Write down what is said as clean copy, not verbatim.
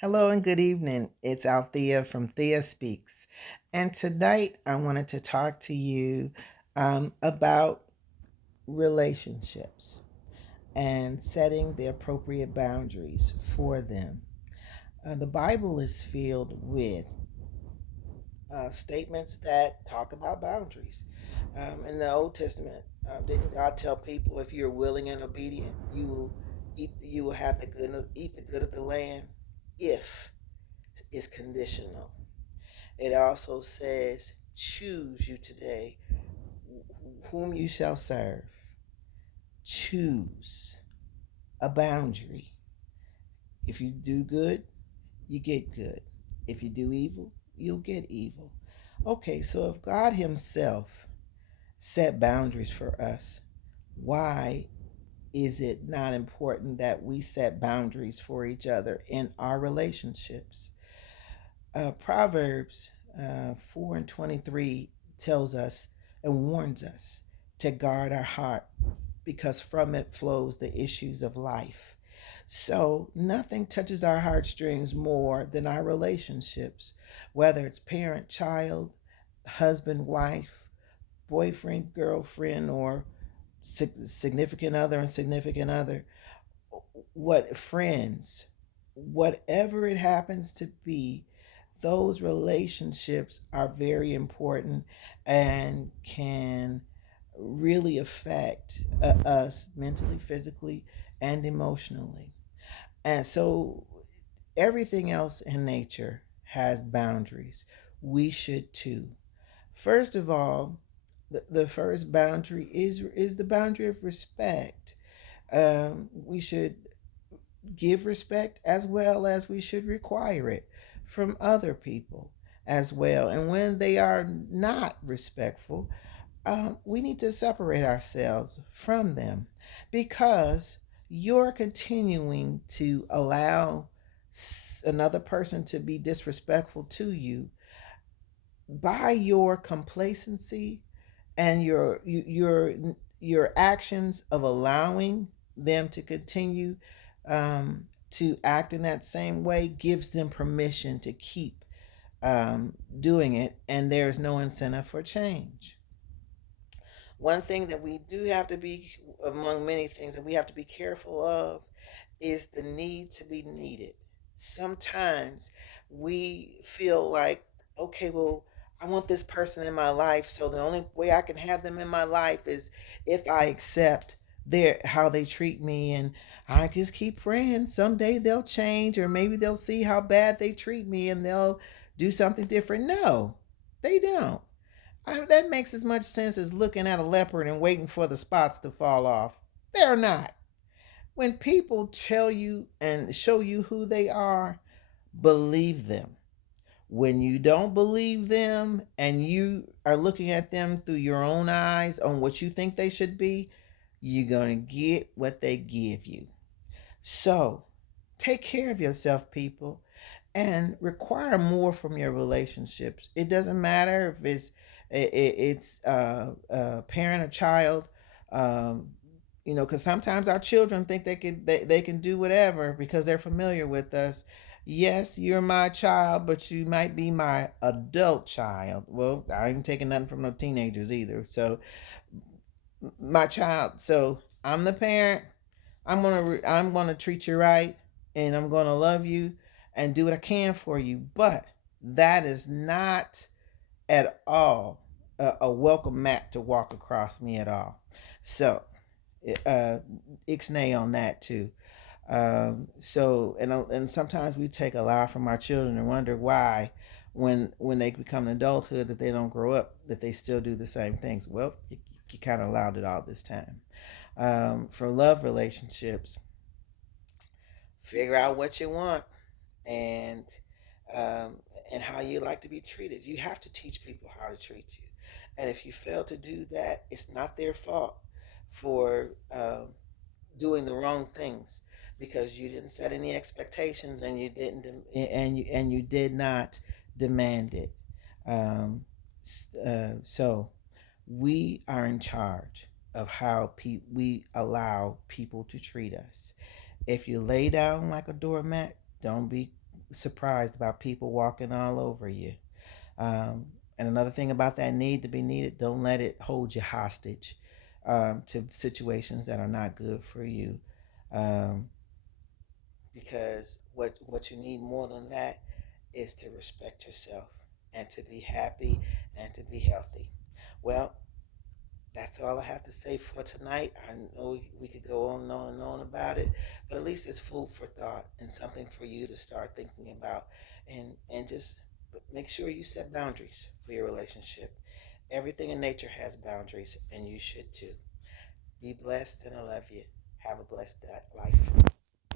Hello and good evening. It's Althea from Thea Speaks. And tonight I wanted to talk to you about relationships and setting the appropriate boundaries for them. The Bible is filled with statements that talk about boundaries. In the Old Testament, didn't God tell people, if you're willing and obedient, you will have the good, eat the good of the land? If is conditional. It also says, choose you today whom you shall serve. Choose a boundary. If you do good, you get good. If you do evil, you'll get evil. Okay, so if God Himself set boundaries for us, why is it not important that we set boundaries for each other in our relationships? Proverbs 4 and 23 tells us and warns us to guard our heart because from it flows the issues of life. So nothing touches our heartstrings more than our relationships, whether it's parent, child, husband, wife, boyfriend, girlfriend, or significant other and significant other, what friends, whatever it happens to be, those relationships are very important and can really affect us mentally, physically, and emotionally. And so everything else in nature has boundaries. We should too. First of all, the first boundary is the boundary of respect. We should give respect as well as we should require it from other people as well. And when they are not respectful, we need to separate ourselves from them because you're continuing to allow another person to be disrespectful to you by your complacency and your actions of allowing them to continue to act in that same way gives them permission to keep doing it, and there's no incentive for change. One thing that we do have to be, among many things that we have to be careful of, is the need to be needed. Sometimes we feel like, okay, well, I want this person in my life, so the only way I can have them in my life is if I accept their how they treat me, and I just keep praying someday they'll change, or maybe they'll see how bad they treat me and they'll do something different. No, they don't. That makes as much sense as looking at a leopard and waiting for the spots to fall off. They're not. When people tell you and show you who they are, believe them. When you don't believe them and you are looking at them through your own eyes on what you think they should be, you're going to get what they give you. So take care of yourself, people, and require more from your relationships. It doesn't matter if it's a parent or child. Um, because sometimes our children think they can do whatever because they're familiar with us. Yes, you're my child, but you might be my adult child. Well, I ain't taking nothing from no teenagers either. So my child. So I'm the parent. I'm gonna treat you right, and I'm gonna love you and do what I can for you. But that is not at all a welcome mat to walk across me at all. So uh, ixnay on that too. And sometimes we take a lot from our children and wonder why, when they become adulthood, that they don't grow up, that they still do the same things. Well, you kind of allowed it all this time. For love relationships, figure out what you want and um, and how you like to be treated. You have to teach people how to treat you, and if you fail to do that, it's not their fault for doing the wrong things because you didn't set any expectations and you didn't and you did not demand it. Um, so we are in charge of how we allow people to treat us. If you lay down like a doormat, don't be surprised about people walking all over you. Um, and another thing about that need to be needed, don't let it hold you hostage to situations that are not good for you. Um, because what you need more than that is to respect yourself and to be happy and to be healthy. Well, that's all I have to say for tonight. I know we could go on and on and on about it, but at least it's food for thought and something for you to start thinking about, and just make sure you set boundaries for your relationship. Everything in nature has boundaries, and you should too. Be blessed, and I love you. Have a blessed life.